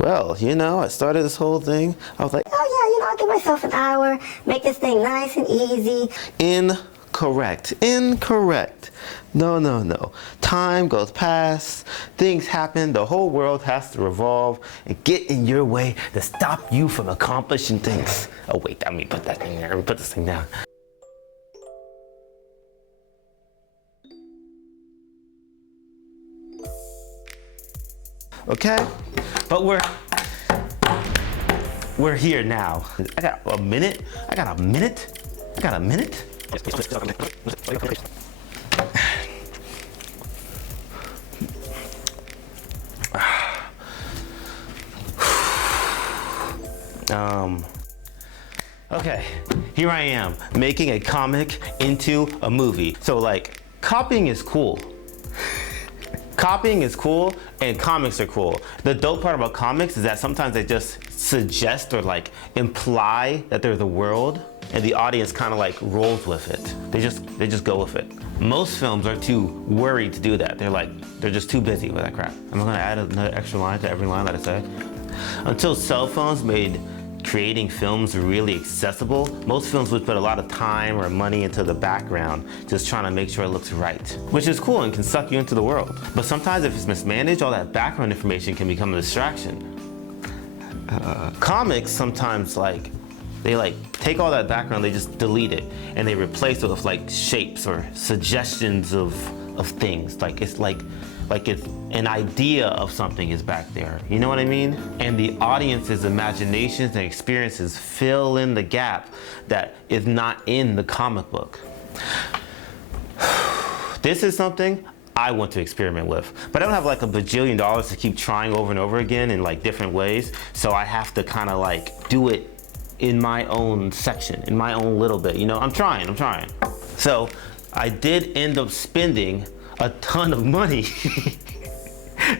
Well, you know, I started this whole thing. I was like, Oh yeah, I'll give myself an hour, make this thing nice and easy. incorrect. No. Time goes past, things happen, the whole world has to revolve and get in your way to stop you from accomplishing things. Oh wait, let me put that thing there, let me put this thing down. Okay, but we're here now. I got a minute. Okay, here I am making a comic into a movie. So like, copying is cool. Copying is cool and comics are cool. The dope part about comics is that sometimes they just suggest or like imply that there's a world and the audience kind of like rolls with it. They just go with it. Most films are too worried to do that. They're just too busy with that crap. I'm gonna add another extra line to every line that I say. Until cell phones made creating films really accessible, most films would put a lot of time or money into the background, just trying to make sure it looks right, which is cool and can suck you into the world. But sometimes if it's mismanaged, all that background information can become a distraction. Comics sometimes they take all that background, they just delete it, and they replace it with like shapes or suggestions of things. It's like it's an idea of something is back there. You know what I mean? And the audience's imaginations and experiences fill in the gap that is not in the comic book. This is something I want to experiment with, but I don't have like a bajillion dollars to keep trying over and over again in like different ways. So I have to kind of like do it in my own section, in my own little bit. You know, I'm trying. So I did end up spending a ton of money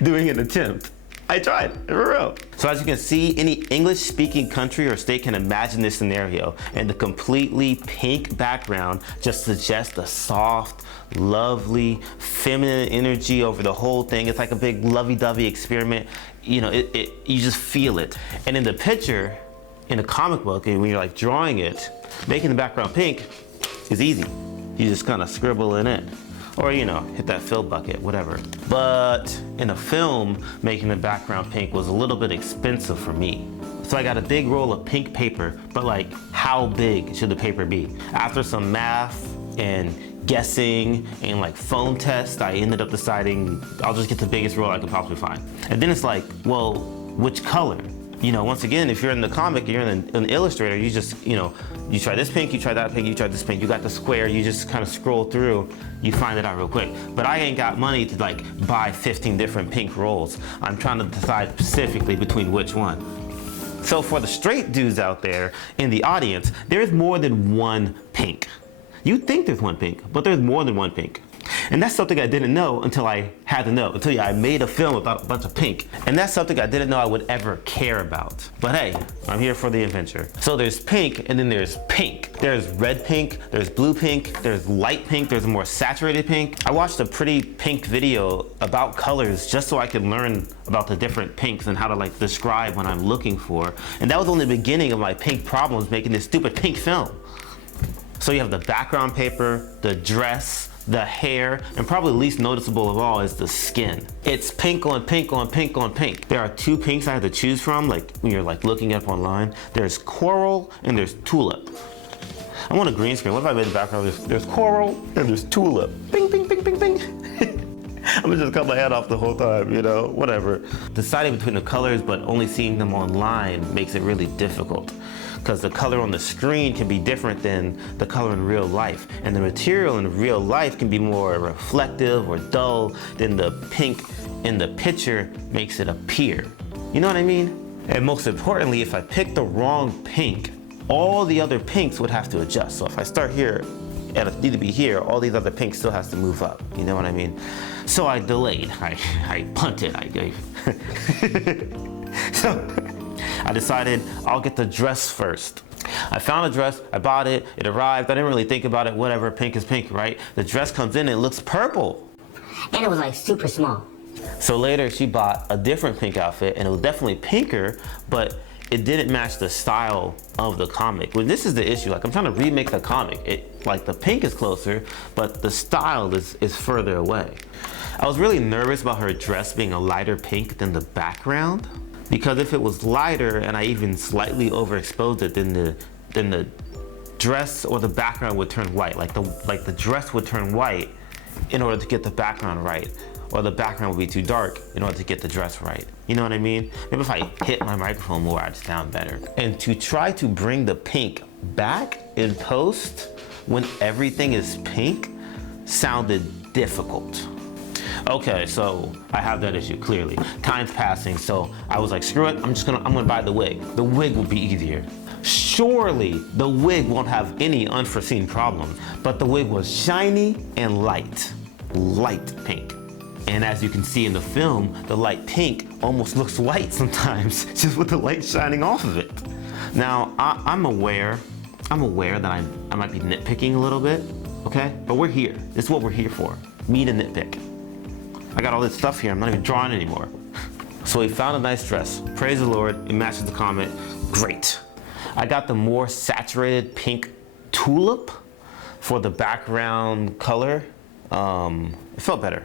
doing an attempt. I tried, for real. So as you can see, any English-speaking country or state can imagine this scenario, and the completely pink background just suggests a soft, lovely, feminine energy over the whole thing. It's like a big lovey-dovey experiment. You know, you just feel it. And in the picture, in a comic book, and when you're like drawing it, making the background pink is easy. You just kind of scribble in it. Or, you know, hit that fill bucket, whatever. But in a film, making the background pink was a little bit expensive for me. So I got a big roll of pink paper, but like, how big should the paper be? After some math and guessing and like phone tests, I ended up deciding I'll just get the biggest roll I could possibly find. And then it's like, well, which color? You know, once again, if you're in the comic, you're an illustrator, you just, you know, you try this pink, you try that pink, you try this pink, you got the square, you just kind of scroll through, you find it out real quick. But I ain't got money to like buy 15 different pink rolls. I'm trying to decide specifically between which one. So for the straight dudes out there in the audience, there's more than one pink. You think there's one pink, but there's more than one pink. And that's something I didn't know until I had to know, until I made a film about a bunch of pink. And that's something I didn't know I would ever care about. But hey, I'm here for the adventure. So there's pink, and then there's pink. There's red pink, there's blue pink, there's light pink, there's a more saturated pink. I watched a pretty pink video about colors just so I could learn about the different pinks and how to like describe what I'm looking for. And that was only the beginning of my pink problems making this stupid pink film. So you have the background paper, the dress, the hair, and probably least noticeable of all is the skin. It's pink on pink on pink on pink. There are two pinks I had to choose from, like when you're like looking up online. There's coral and there's tulip. I want a green screen. What if I made the background? There's coral and there's tulip. Bing, bing, bing, bing, bing. I'm gonna just cut my head off the whole time, you know, whatever. Deciding between the colors but only seeing them online makes it really difficult, because the color on the screen can be different than the color in real life. And the material in real life can be more reflective or dull than the pink in the picture makes it appear. You know what I mean? And most importantly, if I pick the wrong pink, all the other pinks would have to adjust. So if I start here, and it need to be here, all these other pinks still has to move up. You know what I mean? So I delayed, I punted, So I decided I'll get the dress first. I found a dress, I bought it, it arrived, I didn't really think about it, whatever, pink is pink, right? The dress comes in and it looks purple. And it was like super small. So later she bought a different pink outfit, and it was definitely pinker, but it didn't match the style of the comic. Well, this is the issue. Like, I'm trying to remake the comic. Like, the pink is closer, but the style is further away. I was really nervous about her dress being a lighter pink than the background, because if it was lighter and I even slightly overexposed it, then the dress or the background would turn white. Like the dress would turn white in order to get the background right, or the background would be too dark in order to get the dress right. You know what I mean? Maybe if I hit my microphone more, I'd sound better. And to try to bring the pink back in post when everything is pink sounded difficult. Okay, so I have that issue, clearly. Time's passing, so I was like, screw it, I'm gonna buy the wig. The wig will be easier. Surely the wig won't have any unforeseen problems, but the wig was shiny and light pink. And as you can see in the film, the light pink almost looks white sometimes, just with the light shining off of it. Now, I'm aware that I might be nitpicking a little bit, okay? But we're here. This is what we're here for. Me to nitpick. I got all this stuff here, I'm not even drawing anymore. So we found a nice dress. Praise the Lord, it matches the comic. Great. I got the more saturated pink tulip for the background color. It felt better.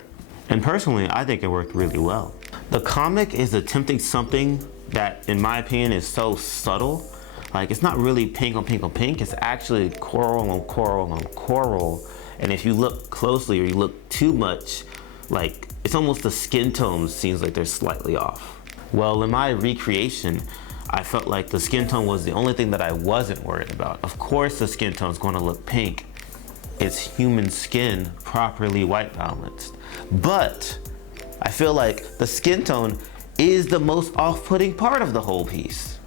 And personally, I think it worked really well. The comic is attempting something that, in my opinion, is so subtle. Like, it's not really pink on pink on pink, it's actually coral on coral on coral. And if you look closely or you look too much, like, it's almost the skin tones seems like they're slightly off. Well, in my recreation, I felt like the skin tone was the only thing that I wasn't worried about. Of course the skin tone is going to look pink. It's human skin properly white balanced. But I feel like the skin tone is the most off-putting part of the whole piece.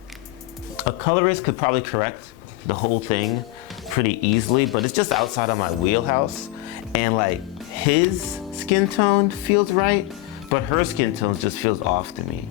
A colorist could probably correct the whole thing pretty easily, but it's just outside of my wheelhouse. And like, his skin tone feels right, but her skin tone just feels off to me.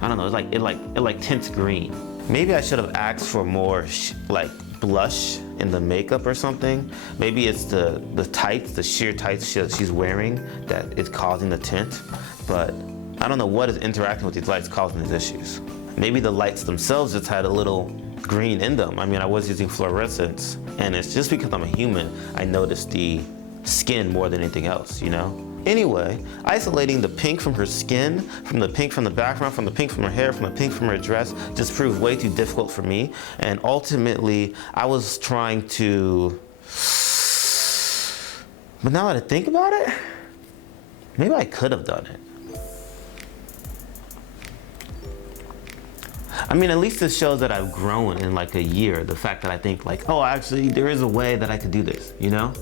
I don't know, it like tints green. Maybe I should have asked for more like blush in the makeup or something. Maybe it's the tights, the sheer tights she's wearing that is causing the tint. But I don't know what is interacting with these lights causing these issues. Maybe the lights themselves just had a little green in them. I mean, I was using fluorescence, and it's just because I'm a human, I noticed the skin more than anything else, you know? Anyway, isolating the pink from her skin, from the pink from the background, from the pink from her hair, from the pink from her dress, just proved way too difficult for me. And ultimately, I was trying to, but now that I think about it, maybe I could have done it. I mean, at least this shows that I've grown in like a year. The fact that I think like, oh, actually, there is a way that I could do this, you know?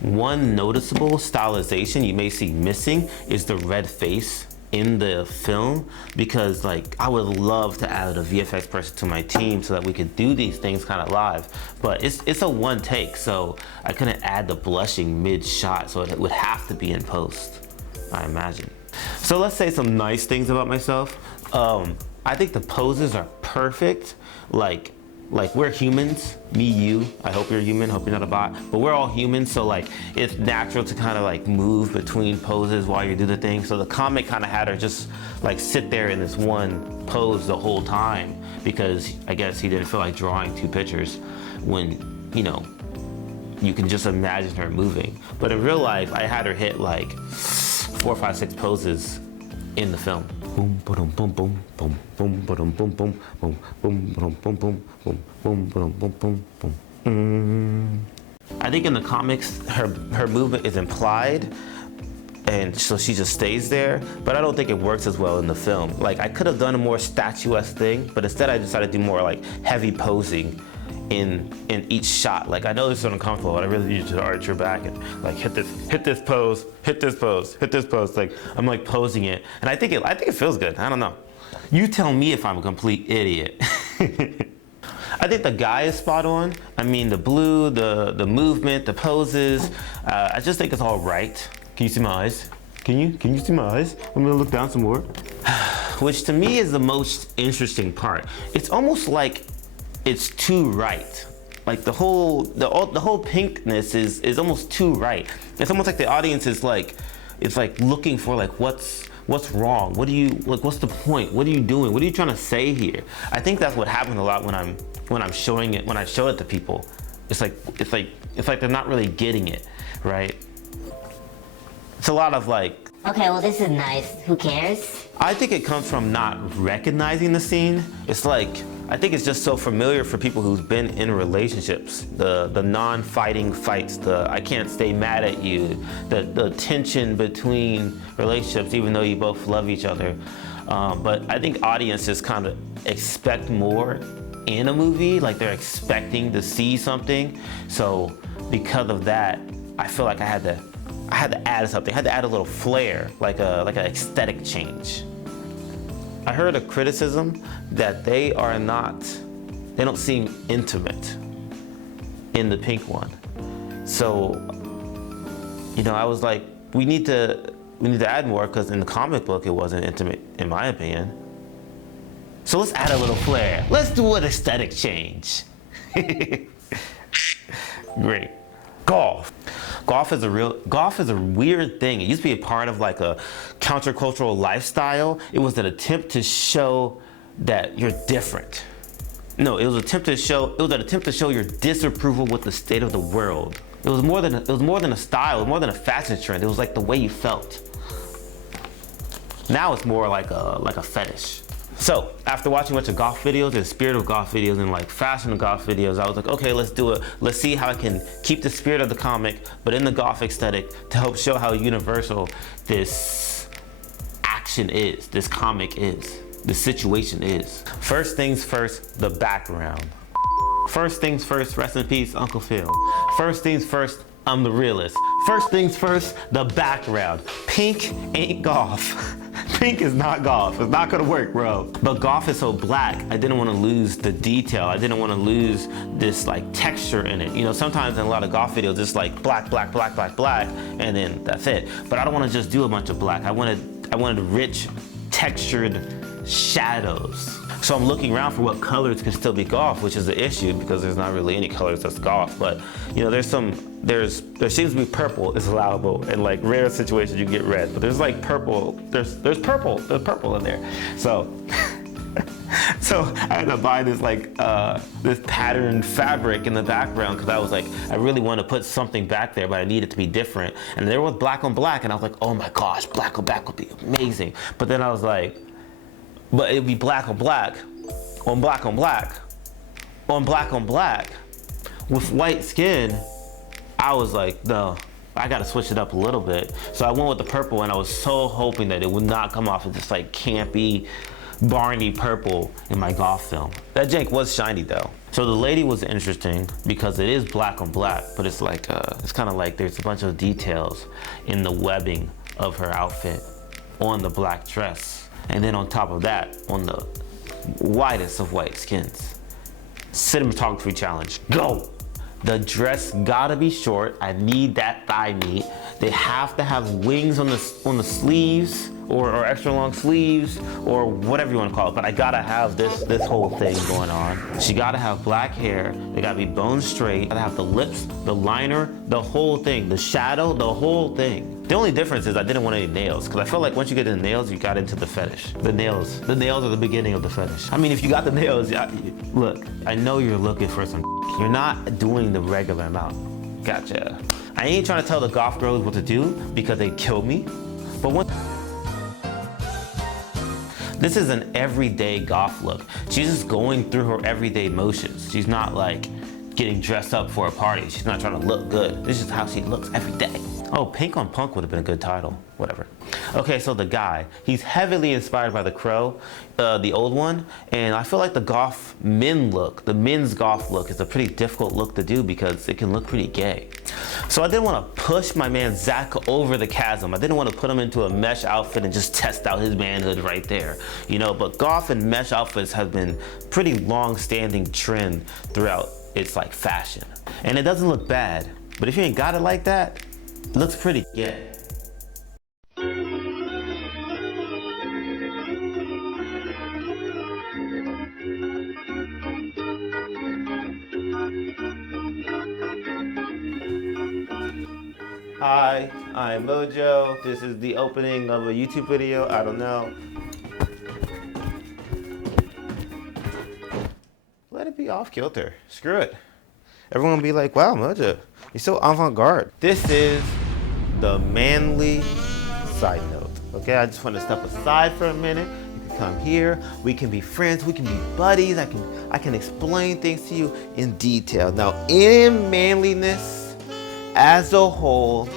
One noticeable stylization you may see missing is the red face in the film, because like, I would love to add a VFX person to my team so that we could do these things kind of live, but it's a one take, so I couldn't add the blushing mid-shot, so it would have to be in post, I imagine. So let's say some nice things about myself. I think the poses are perfect. Like we're humans, me, you, I hope you're human, hope you're not a bot, but we're all humans, so like it's natural to kind of like move between poses while you do the thing. So the comic kind of had her just like sit there in this one pose the whole time, because I guess he didn't feel like drawing two pictures when, you know, you can just imagine her moving. But in real life, I had her hit like 4, 5, 6 poses in the film. Boom, boom, boom, boom, boom, boom, boom, boom, boom, boom, boom, boom, boom, boom, boom, boom, boom, boom, boom, boom. I think in the comics, her movement is implied, and so she just stays there. But I don't think it works as well in the film. Like, I could have done a more statuesque thing, but instead I decided to do more like heavy posing in each shot. Like, I know this is uncomfortable, but I really need you to arch your back and like hit this pose, hit this pose, hit this pose. Like, I'm like posing it, and I think it feels good. I don't know. You tell me if I'm a complete idiot. I think the guy is spot on. I mean, the blue, the movement, the poses. I just think it's all right. Can you see my eyes? Can you see my eyes? I'm gonna look down some more. Which to me is the most interesting part. It's almost like it's too right. Like the whole pinkness is almost too right. It's almost like the audience is like it's like looking for like what's wrong? What do you like? What's the point? What are you doing? What are you trying to say here? I think that's what happens a lot when I'm showing it. When I show it to people, it's like they're not really getting it, right? It's a lot of like. Okay, well this is nice. Who cares? I think it comes from not recognizing the scene. It's like, I think it's just so familiar for people who've been in relationships. The non-fighting fights, the I can't stay mad at you, the tension between relationships, even though you both love each other. But I think audiences kind of expect more in a movie, like they're expecting to see something. So because of that, I feel like I had to add something. I had to add a little flair, like an aesthetic change. I heard a criticism that they don't seem intimate in the Pink one. So, I was like, we need to add more, because in the comic book it wasn't intimate, in my opinion. So let's add a little flair. Let's do an aesthetic change. Great. Goth. Goth is a weird thing. It used to be a part of like a countercultural lifestyle. It was an attempt to show that you're different. No, it was an attempt to show your disapproval with the state of the world. It was more than a style, it was more than a fashion trend. It was like the way you felt. Now it's more like a fetish. So after watching a bunch of goth videos and spirit of goth videos and like fashion of goth videos, I was like, okay, let's do it. Let's see how I can keep the spirit of the comic, but in the goth aesthetic, to help show how universal this action is, this comic is, the situation is. First things first, the background. First things first, rest in peace, Uncle Phil. First things first, I'm the realist. First things first, the background. Pink ain't goth. Pink is not goth. It's not gonna work, bro. But goth is so black, I didn't want to lose the detail. I didn't want to lose this like texture in it. Sometimes in a lot of goth videos, it's like black, black, black, black, black, and then that's it. But I don't want to just do a bunch of black. I wanted rich, textured shadows. So I'm looking around for what colors can still be goth, which is the issue because there's not really any colors that's goth. But there seems to be purple is allowable. In like rare situations you get red, but there's like purple. There's purple in there. So so I had to buy this like this patterned fabric in the background because I was like, I really want to put something back there, but I need it to be different. And there was black on black, and I was like, oh my gosh, black on black would be amazing. But then I was like, but it'd be black on black, on black on black, on black on black, with white skin. I was like, no, I gotta switch it up a little bit. So I went with the purple, and I was so hoping that it would not come off as this like campy, Barney purple in my goth film. That jank was shiny though. So the lady was interesting because it is black on black, but it's like, it's kind of like there's a bunch of details in the webbing of her outfit on the black dress. And then on top of that, on the whitest of white skins. Cinematography challenge, go! The dress gotta be short. I need that thigh meat. They have to have wings on the sleeves, or extra long sleeves, or whatever you want to call it. But I gotta have this whole thing going on. She gotta have black hair. They gotta be bone straight. Gotta have the lips, the liner, the whole thing, the shadow, the whole thing. The only difference is I didn't want any nails, because I felt like once you get the nails, you got into the fetish. The nails are the beginning of the fetish. I mean, if you got the nails, look, I know you're looking for some. You're not doing the regular amount. Gotcha. I ain't trying to tell the goth girls what to do because they kill me, but this is an everyday goth look. She's just going through her everyday motions. She's not like getting dressed up for a party. She's not trying to look good. This is how she looks every day. Oh, Pink on Punk would have been a good title. Whatever. Okay, so the guy, he's heavily inspired by The Crow, the old one, and I feel like the goth men look, the men's goth look is a pretty difficult look to do because it can look pretty gay. So I didn't want to push my man Zach over the chasm. I didn't want to put him into a mesh outfit and just test out his manhood right there, but goth and mesh outfits have been pretty long-standing trend throughout its like fashion. And it doesn't look bad, but if you ain't got it like that, it looks pretty gay. Hi, I'm Mojo. This is the opening of a YouTube video. I don't know. Let it be off kilter. Screw it. Everyone will be like, wow, Mojo, you're so avant-garde. This is the manly side note. Okay, I just want to step aside for a minute. You can come here. We can be friends. We can be buddies. I can explain things to you in detail. Now, in manliness as a whole,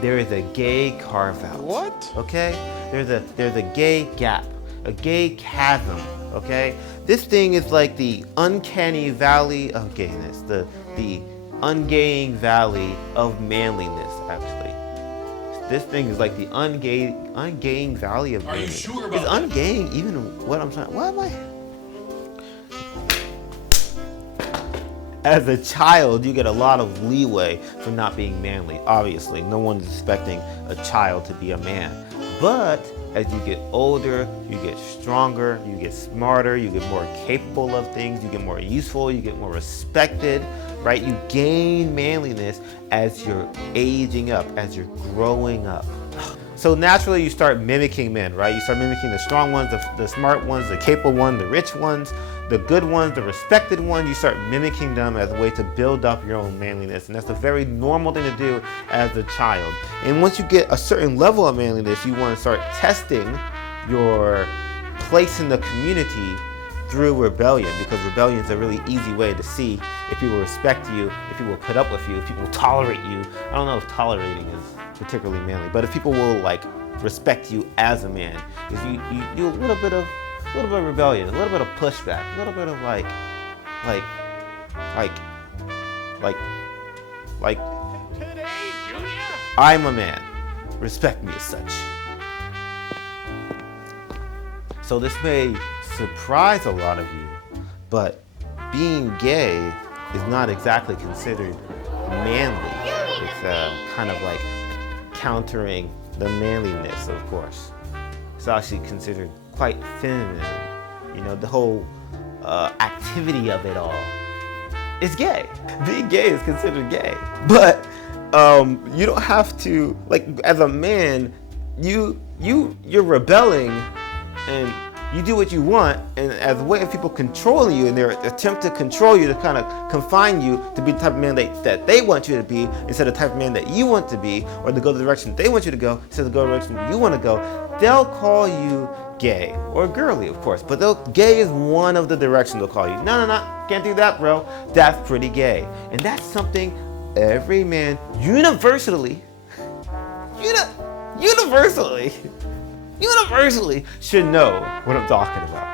there is a gay carve-out. What? Okay? There's a gay gap, a gay chasm. Okay? This thing is like the uncanny valley of gayness, the ungaying valley of manliness, actually. This thing is like the ungaying valley of manliness. Are you sure about Is ungaying even what I'm trying? What am I? As a child, you get a lot of leeway for not being manly. Obviously, no one's expecting a child to be a man. But as you get older, you get stronger, you get smarter, you get more capable of things, you get more useful, you get more respected, right? You gain manliness as you're aging up, as you're growing up. So naturally you start mimicking men, right? You start mimicking the strong ones, the smart ones, the capable ones, the rich ones, the good ones, the respected ones. You start mimicking them as a way to build up your own manliness. And that's a very normal thing to do as a child. And once you get a certain level of manliness, you want to start testing your place in the community through rebellion, because rebellion is a really easy way to see if people respect you, if people put up with you, if people tolerate you. I don't know if tolerating is particularly manly, but if people will like respect you as a man, if you do a little bit of rebellion, a little bit of pushback, a little bit of like Today, Junior? I'm a man, respect me as such. So this may surprise a lot of you, but being gay is not exactly considered manly. It's kind of like countering the manliness, of course. It's actually considered quite feminine. You know, the whole activity of it all is gay. Being gay is considered gay. But you don't have to, like, as a man, you're rebelling and you do what you want, and as a way of people controlling you in their attempt to control you, to kind of confine you to be the type of man that they want you to be instead of the type of man that you want to be, or to go the direction they want you to go instead of the direction you want to go, they'll call you gay or girly, of course. But gay is one of the directions they'll call you. No, can't do that, bro. That's pretty gay. And that's something every man universally should know what I'm talking about.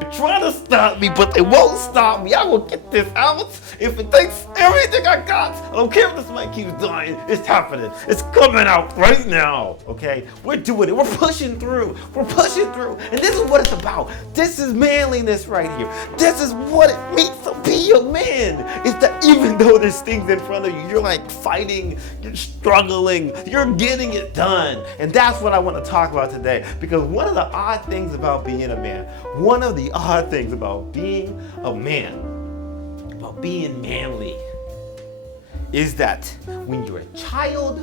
They're trying to stop me, but they won't stop me. I will get this out if it takes everything I got. I don't care if this mic keeps dying. It's happening. It's coming out right now, okay? We're doing it. We're pushing through. And this is what it's about. This is manliness right here. This is what it means to be a man. Is that even though there's things in front of you, you're like fighting, you're struggling, you're getting it done. And that's what I want to talk about today. Because one of the odd things about being a man, one of the odd things about being a man, about being manly, is that when you're a child,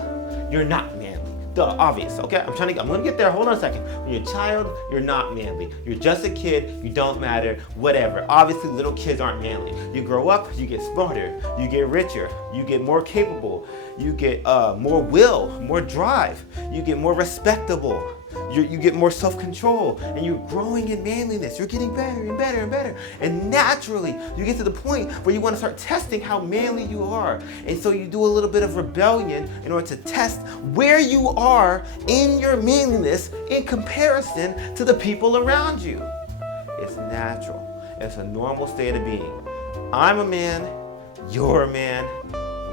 you're not manly. Duh, obvious, okay? I'm gonna get there, hold on a second. When you're a child, you're not manly. You're just a kid, you don't matter, whatever. Obviously, little kids aren't manly. You grow up, you get smarter, you get richer, you get more capable, you get more will, more drive, you get more respectable. You get more self-control, and you're growing in manliness. You're getting better and better and better. And naturally, you get to the point where you want to start testing how manly you are. And so you do a little bit of rebellion in order to test where you are in your manliness in comparison to the people around you. It's natural. It's a normal state of being. I'm a man, you're a man,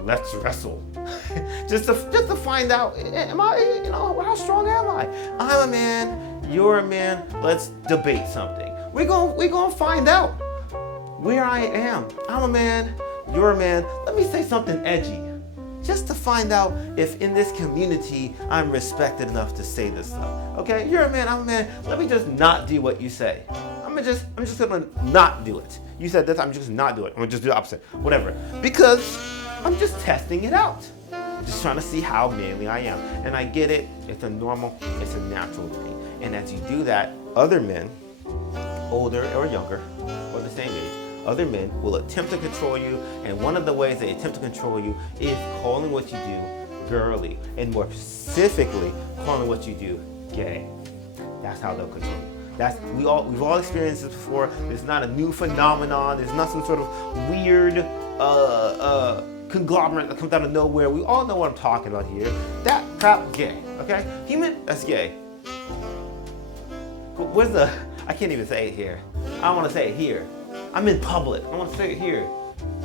let's wrestle. just to find out, am I, how strong am I? I'm a man, you're a man, let's debate something. We're gonna find out where I am. I'm a man, you're a man. Let me say something edgy. just to find out if in this community I'm respected enough to say this stuff. Okay, you're a man, I'm a man. Let me just not do what you say. I'm just gonna not do it. You said this, I'm just not do it. I'm gonna just do the opposite, whatever. Because I'm just testing it out. Just trying to see how manly I am. And I get it, it's a normal, it's a natural thing. And as you do that, other men, older or younger, or the same age, other men will attempt to control you, and one of the ways they attempt to control you is calling what you do girly, and more specifically, calling what you do gay. That's how they'll control you. We've all experienced this before. It's not a new phenomenon. There's not some sort of weird conglomerate that comes out of nowhere. We all know what I'm talking about here. That crap gay, okay? Human, that's gay. But where's the? I can't even say it here. I want to say it here. I'm in public. I want to say it here.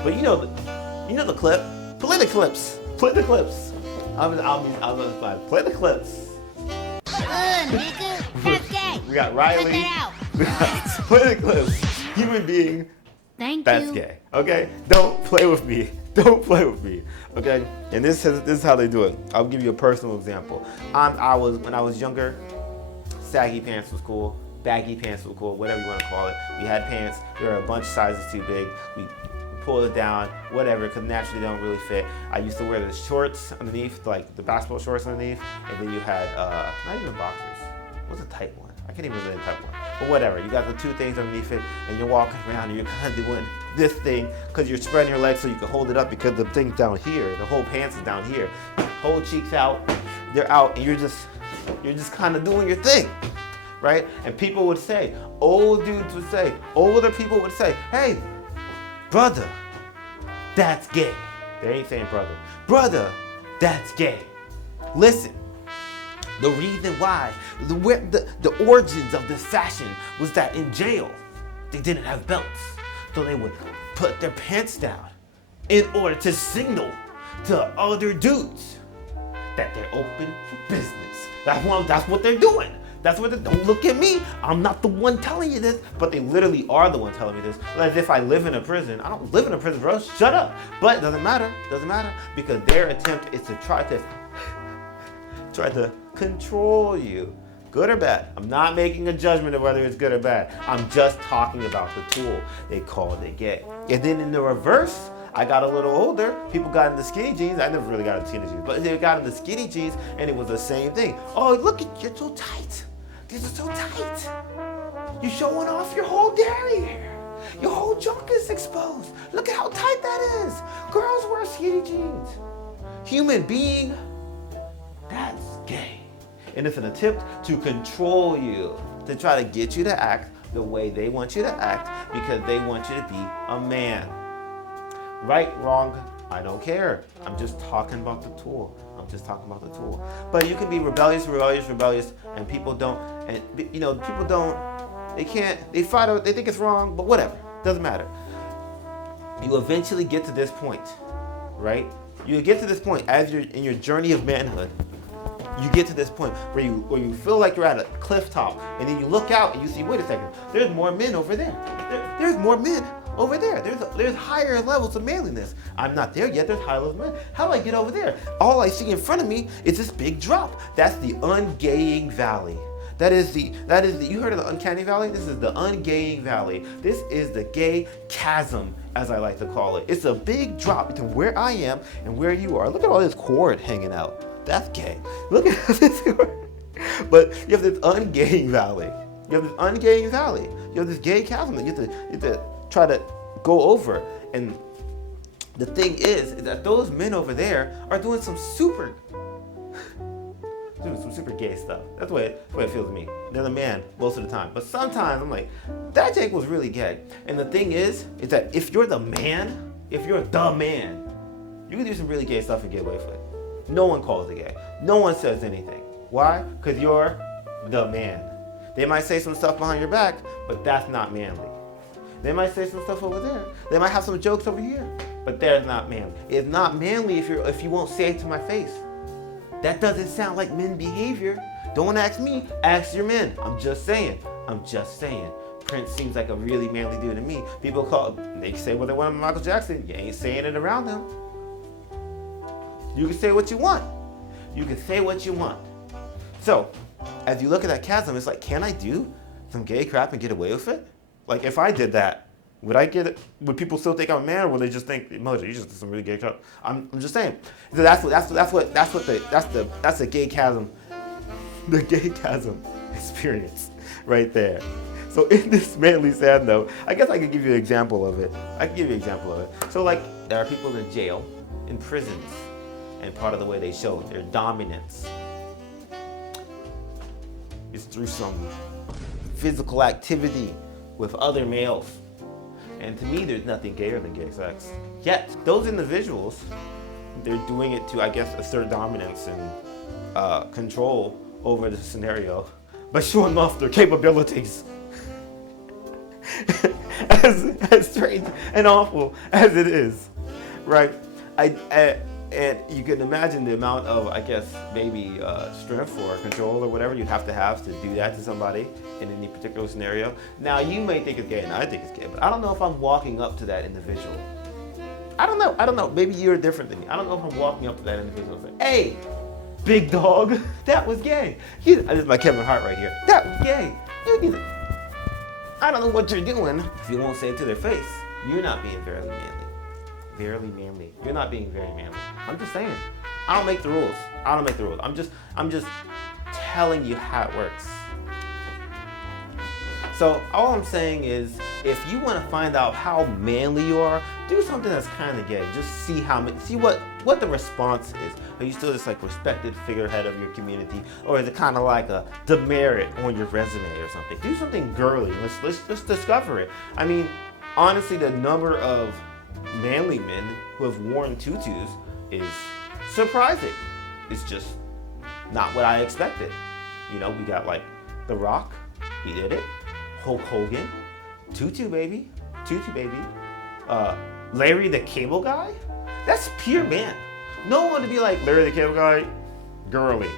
But you know the clip. Play the clips. Play the clips. I'll play the clips. Nigga, that's gay. We got Riley. Cut that out. Play the clips. Human being. Thank That's you. gay. Okay? Don't play with me. Don't play with me. Okay? And this is how they do it. I'll give you a personal example. When I was younger, saggy pants was cool. Baggy pants was cool, whatever you want to call it. We had pants, they were a bunch of sizes too big. We pulled it down, whatever, because naturally they don't really fit. I used to wear the shorts underneath, like the basketball shorts underneath, and then you had, not even boxers. What's a tight one? I can't even remember the tight one. But whatever, you got the two things underneath it, and you're walking around and you're kind of doing this thing, because you're spreading your legs so you can hold it up, because the thing's down here, the whole pants is down here. Whole cheeks out, they're out, and you're just kind of doing your thing. Right? And people would say, old dudes would say, older people would say, hey, brother, that's gay. They ain't saying brother. Brother, that's gay. Listen, the reason why, the origins of this fashion was that in jail, they didn't have belts. So they would put their pants down in order to signal to other dudes that they're open for business. That's what they're doing. That's what don't look at me. I'm not the one telling you this, but they literally are the one telling me this. As if I live in a prison. I don't live in a prison, bro. Shut up. But it doesn't matter. Doesn't matter because their attempt is to try to control you, good or bad. I'm not making a judgment of whether it's good or bad. I'm just talking about the tool. They called it gay. And then in the reverse, I got a little older, people got into skinny jeans. I never really got into skinny jeans, but they got into skinny jeans and it was the same thing. Oh, look, you're so tight. These are so tight. You're showing off your whole derriere. Your whole junk is exposed. Look at how tight that is. Girls wear skinny jeans. Human being, that's gay. And it's an attempt to control you, to try to get you to act the way they want you to act because they want you to be a man. Right, wrong, I don't care. I'm just talking about the tool. But you can be rebellious, and people don't, they fight out, they think it's wrong, but whatever, doesn't matter. You eventually get to this point, right? You get to this point as you're in your journey of manhood. You get to this point where you feel like you're at a cliff top, and then you look out and you see, wait a second, there's more men over there. There's more men over there. There's higher levels of manliness. I'm not there yet. There's higher levels of men. How do I get over there? All I see in front of me is this big drop. That's the ungaying valley. That is the. You heard of the uncanny valley? This is the ungaying valley. This is the gay chasm, as I like to call it. It's a big drop between where I am and where you are. Look at all this cord hanging out. That's gay. Look at this cord. But you have this ungaying valley. You have this gay chasm that you have to try to go over. And the thing is that those men over there are doing some super gay stuff. That's the way it feels to me. They're the man most of the time. But sometimes I'm like, that Jake was really gay. And the thing is that if you're the man, you can do some really gay stuff and get away with it. No one calls it gay. No one says anything. Why? Because you're the man. They might say some stuff behind your back, but that's not manly. They might say some stuff over there. They might have some jokes over here, but they're not manly. It's not manly if you won't say it to my face. That doesn't sound like men behavior. Don't ask me, ask your men. I'm just saying. Prince seems like a really manly dude to me. People they say what they want about Michael Jackson. You ain't saying it around him. You can say what you want. You can say what you want. So, as you look at that chasm, it's like, can I do some gay crap and get away with it? Like, if I did that, would I get it? Would people still think I'm a man, or would they just think, Mojo, you just did some really gay crap? I'm just saying. So that's the gay chasm, the gay chasm experience right there. So in this manly sad note, I guess I could give you an example of it. So like, there are people in jail, in prisons, and part of the way they show their dominance is through some physical activity with other males. And to me, there's nothing gayer than gay sex. Yet, those individuals, they're doing it to, I guess, assert dominance and control over the scenario by showing off their capabilities. as strange and awful as it is, right? And you can imagine the amount of, I guess, maybe strength or control or whatever you'd have to do that to somebody in any particular scenario. Now, you may think it's gay, and I think it's gay, but I don't know if I'm walking up to that individual. I don't know. Maybe you're different than me. I don't know if I'm walking up to that individual and saying, hey, big dog, that was gay. This is my Kevin Hart right here. That was gay. You did it. I don't know what you're doing if you won't say it to their face. You're not being very manly. Very manly. You're not being very manly. I'm just saying. I don't make the rules. I'm just telling you how it works. So all I'm saying is, if you want to find out how manly you are, do something that's kind of gay. Just see what the response is. Are you still this like respected figurehead of your community, or is it kind of like a demerit on your resume or something? Do something girly. Let's discover it. I mean, honestly, the number of manly men who have worn tutus is surprising. It's just not what I expected. You know, we got like The Rock, he did it. Hulk Hogan, tutu baby. Larry the Cable Guy, that's pure man. No one to be like Larry the Cable Guy, girly,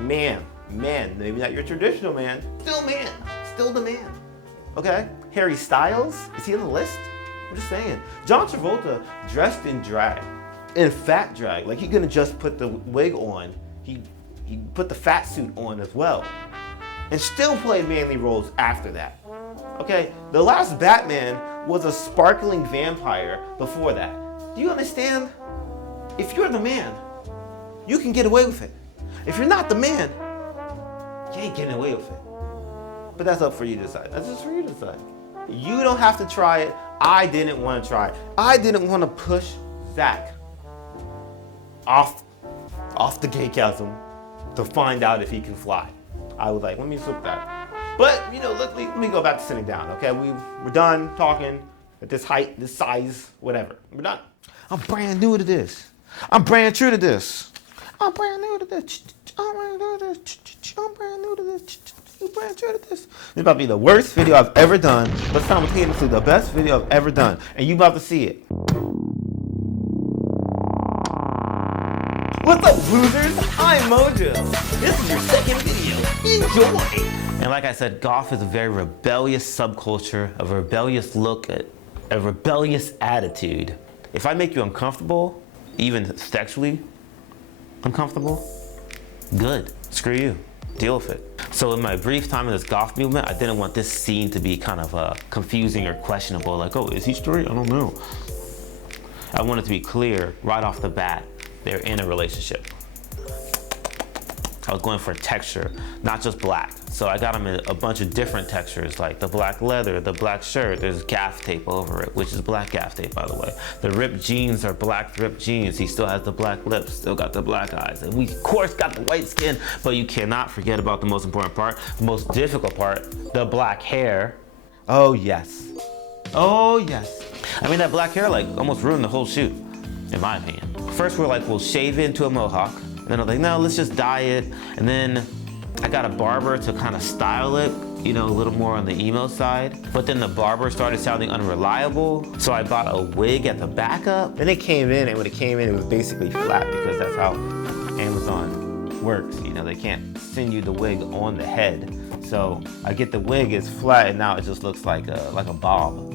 man, maybe not your traditional man, still the man. Okay, Harry Styles, is he on the list? I'm just saying. John Travolta dressed in drag, in fat drag, like he couldn't just put the wig on, he put the fat suit on as well, and still played manly roles after that. Okay, the last Batman was a sparkling vampire before that. Do you understand? If you're the man, you can get away with it. If you're not the man, you ain't getting away with it. But that's up for you to decide. That's just for you to decide. You don't have to try it. I didn't want to try it. I didn't want to push Zach off the gay chasm to find out if he can fly. I was like, let me slip that. But, you know, let me go back to sitting down, okay? We're done talking at this height, this size, whatever. We're done. I'm brand new to this. I'm brand true to this. I'm brand new to this. I'm brand new to this. I'm brand new to this. I'm brand true to this. This is about to be the worst video I've ever done, but simultaneously the best video I've ever done. And you about to see it. What's up, losers? I'm Mojo. This is your second video. Enjoy. And like I said, goth is a very rebellious subculture, a rebellious look, a rebellious attitude. If I make you uncomfortable, even sexually uncomfortable, good. Screw you. Deal with it. So in my brief time in this goth movement, I didn't want this scene to be kind of confusing or questionable. Like, oh, is he straight? I don't know. I want it to be clear right off the bat. They're in a relationship. I was going for texture, not just black. So I got him in a bunch of different textures, like the black leather, the black shirt, there's gaff tape over it, which is black gaff tape, by the way. The ripped jeans are black ripped jeans. He still has the black lips, still got the black eyes. And we, of course, got the white skin, but you cannot forget about the most important part, the most difficult part, the black hair. Oh, yes. Oh, yes. I mean, that black hair, like, almost ruined the whole shoot, in my opinion. First, we're like, we'll shave it into a mohawk. And then I was like, no, let's just dye it. And then I got a barber to kind of style it, you know, a little more on the emo side. But then the barber started sounding unreliable. So I bought a wig at the backup. Then it came in, and when it came in, it was basically flat because that's how Amazon works. You know, they can't send you the wig on the head. So I get the wig, it's flat, and now it just looks like a bob.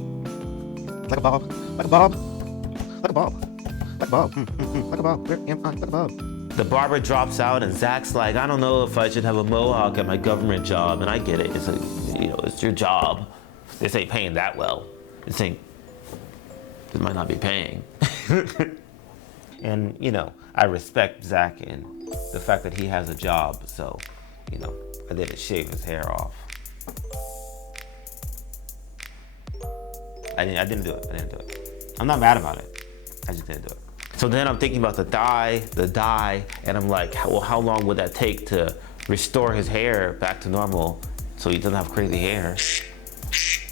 Like a bob, like a bob, like a bob. like a bulb, like a bulb, like a bulb. The barber drops out and Zach's like, I don't know if I should have a mohawk at my government job. And I get it. It's it's your job. This ain't paying that well. This might not be paying. And, I respect Zach and the fact that he has a job. So, I didn't shave his hair off. I didn't do it. I'm not mad about it. I just didn't do it. So then I'm thinking about the dye, and I'm like, well, how long would that take to restore his hair back to normal so he doesn't have crazy hair?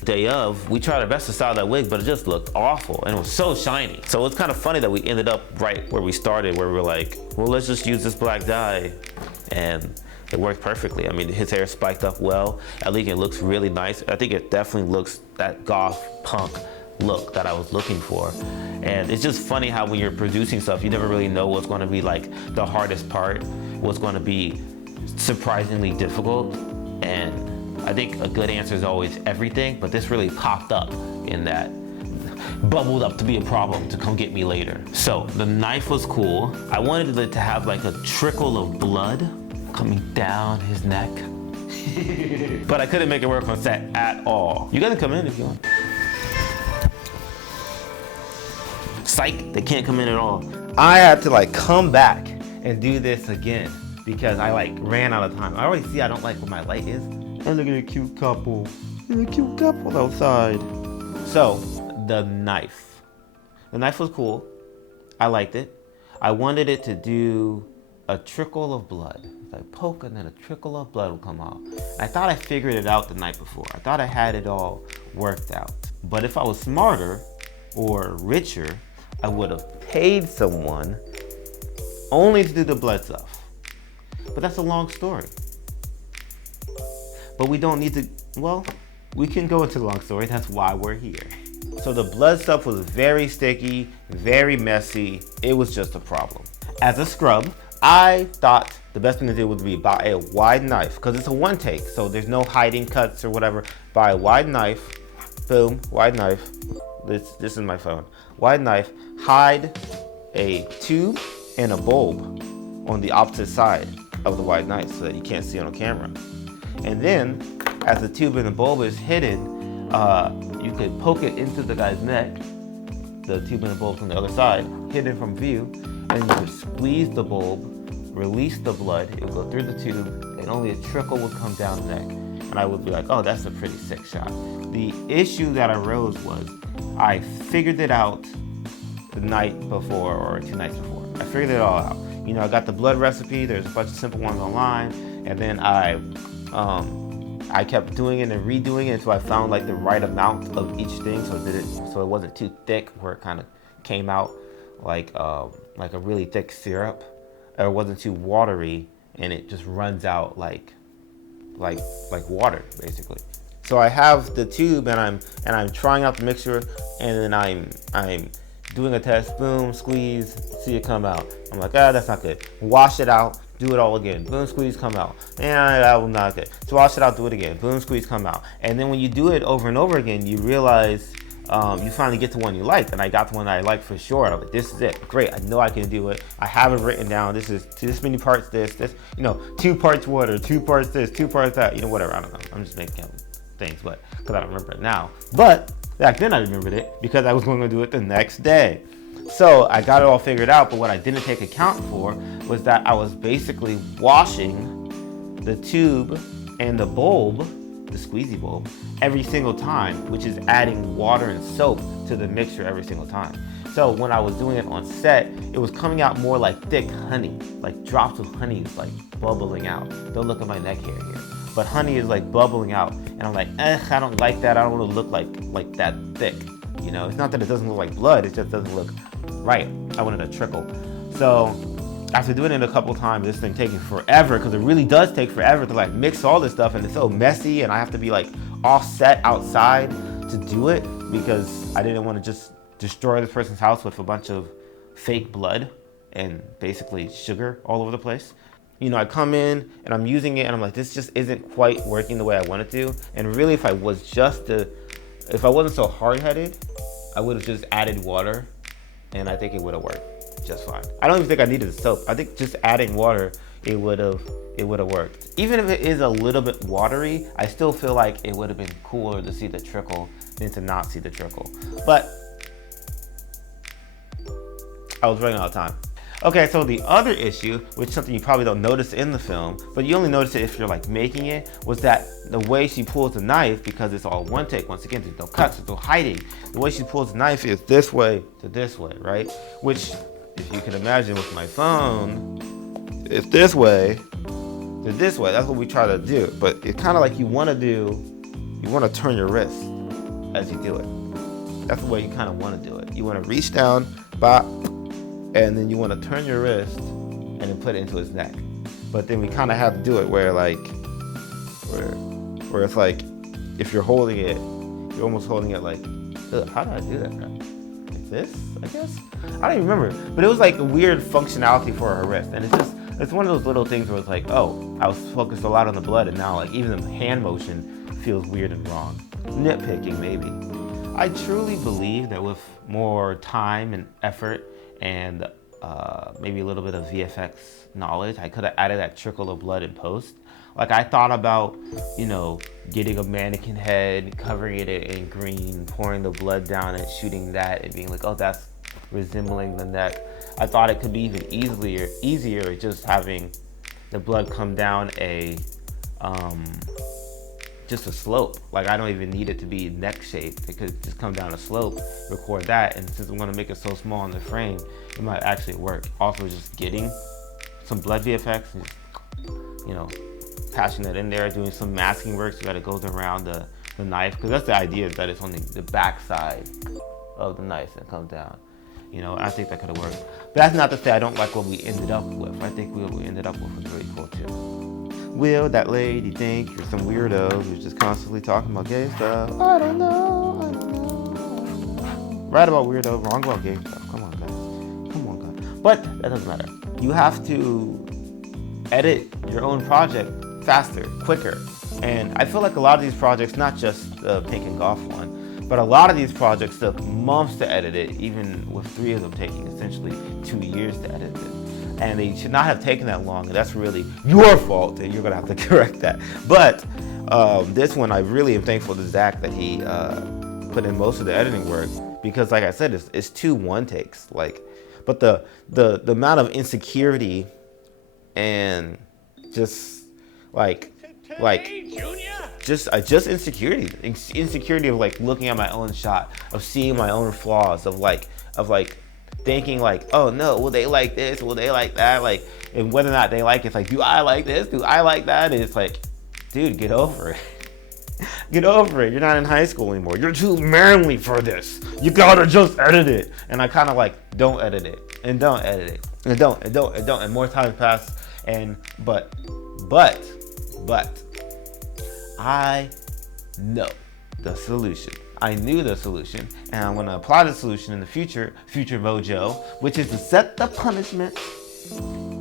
Day of, we tried our best to style that wig, but it just looked awful, and it was so shiny. So it's kind of funny that we ended up right where we started, where we were like, well, let's just use this black dye, and it worked perfectly. I mean, his hair spiked up well. I think it looks really nice. I think it definitely looks that goth punk look that I was looking for. And it's just funny how when you're producing stuff, you never really know what's going to be like the hardest part, what's going to be surprisingly difficult. And I think a good answer is always everything, but this really popped up in that, bubbled up to be a problem to come get me later. So the knife was cool. I wanted it to have like a trickle of blood coming down his neck. But I couldn't make it work on set at all. You gotta come in if you want. Psych, they can't come in at all. I had to like come back and do this again because I like ran out of time. I already see I don't like what my light is. And look at a cute couple. There's a cute couple outside. So, the knife. The knife was cool. I liked it. I wanted it to do a trickle of blood. Like poke and then a trickle of blood would come out. I thought I figured it out the night before. I thought I had it all worked out. But if I was smarter or richer, I would have paid someone only to do the blood stuff. But that's a long story. But we don't need to, well, we can go into the long story. That's why we're here. So the blood stuff was very sticky, very messy. It was just a problem. As a scrub, I thought the best thing to do would be buy a wide knife because it's a one take. So there's no hiding cuts or whatever. Buy a wide knife, boom, wide knife. This is my phone. Wide knife, hide a tube and a bulb on the opposite side of the wide knife so that you can't see on camera. And then, as the tube and the bulb is hidden, you could poke it into the guy's neck, the tube and the bulb from the other side, hidden from view, and you could squeeze the bulb, release the blood, it would go through the tube, and only a trickle would come down the neck. And I would be like, oh, that's a pretty sick shot. The issue that arose was, I figured it out the night before or 2 nights before. I figured it all out. I got the blood recipe, there's a bunch of simple ones online, and then I kept doing it and redoing it until I found like the right amount of each thing, so it wasn't too thick where it kind of came out like a really thick syrup, or it wasn't too watery and it just runs out like water basically. So I have the tube and I'm trying out the mixture, and then I'm doing a test, boom, squeeze, see it come out. I'm like, that's not good. Wash it out, do it all again. Boom, squeeze, come out. That was not good. So wash it out, do it again. Boom, squeeze, come out. And then when you do it over and over again, you realize you finally get to one you like. And I got the one that I like for sure. And I'm like, this is it. Great. I know I can do it. I have it written down. This is this many parts this, 2 parts water, 2 parts this, 2 parts that, whatever. I don't know. I'm just making up things, but because I don't remember it now. But back then I remembered it because I was going to do it the next day. So I got it all figured out, but what I didn't take account for was that I was basically washing the tube and the bulb, the squeezy bulb, every single time, which is adding water and soap to the mixture every single time. So when I was doing it on set, it was coming out more like thick honey, like drops of honey like bubbling out. Don't look at my neck hair here. But honey is like bubbling out, and I'm like, I don't like that. I don't want to look like that thick. It's not that it doesn't look like blood, it just doesn't look right. I wanted a trickle. So after doing it a couple times, this thing taking forever, because it really does take forever to like mix all this stuff, and it's so messy, and I have to be like offset outside to do it because I didn't want to just destroy this person's house with a bunch of fake blood and basically sugar all over the place. I come in and I'm using it and I'm like, this just isn't quite working the way I want it to. And really, if I wasn't so hard-headed, I would have just added water and I think it would have worked. just fine. I don't even think I needed the soap. I think just adding water, it would have worked. Even if it is a little bit watery, I still feel like it would have been cooler to see the trickle than to not see the trickle. But I was running out of time. Okay, so the other issue, which is something you probably don't notice in the film, but you only notice it if you're like making it, was that the way she pulls the knife, because it's all one take, once again, there's no cuts, there's no hiding. The way she pulls the knife is this way to this way, right? Which, if you can imagine with my phone, it's this way to this way. That's what we try to do. But it's kind of like you want to turn your wrist as you do it. That's the way you kind of want to do it. You want to reach down, bop, and then you want to turn your wrist and then put it into his neck. But then we kind of have to do it where it's like, if you're holding it, you're almost holding it like, how did I do that? Like this, I guess? I don't even remember. But it was like a weird functionality for her wrist. And it's one of those little things where it's like, oh, I was focused a lot on the blood, and now like even the hand motion feels weird and wrong. Nitpicking maybe. I truly believe that with more time and effort and maybe a little bit of VFX knowledge, I could have added that trickle of blood in post. Like I thought about, getting a mannequin head, covering it in green, pouring the blood down and shooting that and being like, oh, that's resembling the neck. I thought it could be even easier just having the blood come down just a slope. Like I don't even need it to be neck shaped. It could just come down a slope, record that, and since I'm gonna make it so small in the frame, it might actually work. Also just getting some blood VFX and just, patching that in there, doing some masking work so that it goes around the knife, because that's the idea, is that it's on the back side of the knife and comes down. I think that could have worked. But that's not to say I don't like what we ended up with. I think what we ended up with was really cool too. Will that lady think you're some weirdo who's just constantly talking about gay stuff? I don't know. Right about weirdo, wrong about gay stuff. Come on, guys. But that doesn't matter. You have to edit your own project faster, quicker. And I feel like a lot of these projects, not just the Pink and Goth one, but a lot of these projects took months to edit it, even with 3 of them taking essentially 2 years to edit it. And they should not have taken that long, and that's really your fault, and you're gonna have to correct that. But this one, I really am thankful to Zach that he put in most of the editing work, because like I said, it's 2 one takes. But the amount of insecurity and just just insecurity of like looking at my own shot, of seeing my own flaws, of thinking like, oh no, will they like this? Will they like that? And whether or not they like it, it's like, do I like this? Do I like that? And it's like, dude, get over it. Get over it. You're not in high school anymore. You're too manly for this. You gotta just edit it. And I kind of don't edit it, and don't edit it, and don't, and more time pass. But I know the solution. I knew the solution, and I'm gonna apply the solution in the future Mojo, which is to set the punishment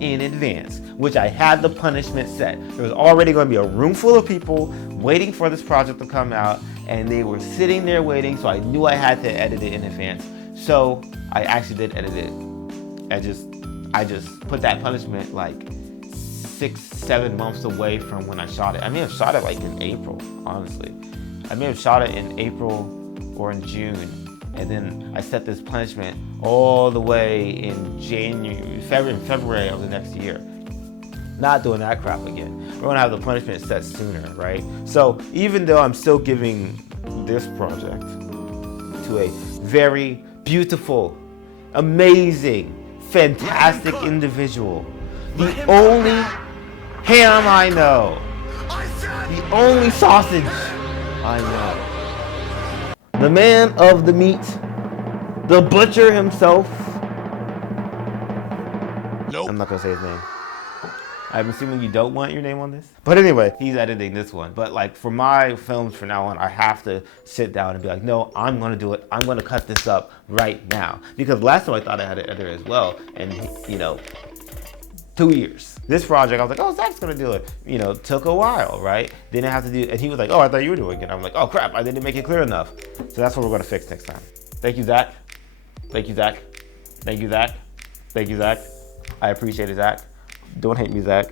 in advance, which I had the punishment set. There was already gonna be a room full of people waiting for this project to come out, and they were sitting there waiting, so I knew I had to edit it in advance. So I actually did edit it. I just put that punishment 6-7 months away from when I shot it. I may have shot it in April, honestly. I may have shot it in April or in June, and then I set this punishment all the way in February of the next year. Not doing that crap again. We're gonna have the punishment set sooner, right? So even though I'm still giving this project to a very beautiful, amazing, fantastic individual, the only ham I know, the only sausage I know, the man of the meat, the butcher himself. Nope. I'm not gonna say his name. I'm assuming you don't want your name on this. But anyway, he's editing this one. But for my films from now on, I have to sit down and be like, no, I'm gonna do it. I'm gonna cut this up right now. Because last time I thought I had an editor as well, and 2 years. This project, I was like, oh, Zach's gonna do it. Took a while, right? Didn't have to do, and he was like, oh, I thought you were doing it. I'm like, oh crap, I didn't make it clear enough. So that's what we're gonna fix next time. Thank you, Zach. Thank you, Zach. Thank you, Zach. Thank you, Zach. I appreciate it, Zach. Don't hate me, Zach.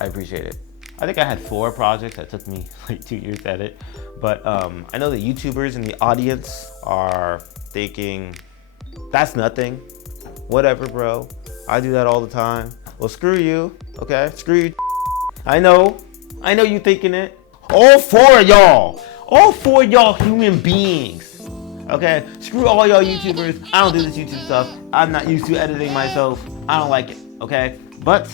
I appreciate it. I think I had 4 projects that took me like 2 years to edit. But I know the YouTubers in the audience are thinking, that's nothing. Whatever, bro. I do that all the time. Well, screw you, okay? Screw you. I know you thinking it. All 4 of y'all. All 4 of y'all human beings. Okay? Screw all y'all YouTubers. I don't do this YouTube stuff. I'm not used to editing myself. I don't like it, okay? But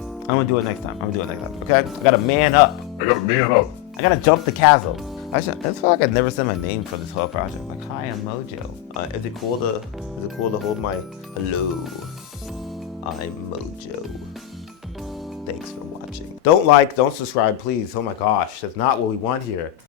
I'm gonna do it next time. Okay? I gotta man up. I gotta jump the chasm. Actually, I feel like I never said my name for this whole project. Like, hi, I'm Mojo. Is it cool to hold my hello? I'm Mojo. Thanks for watching. Don't subscribe, please. Oh my gosh, that's not what we want here.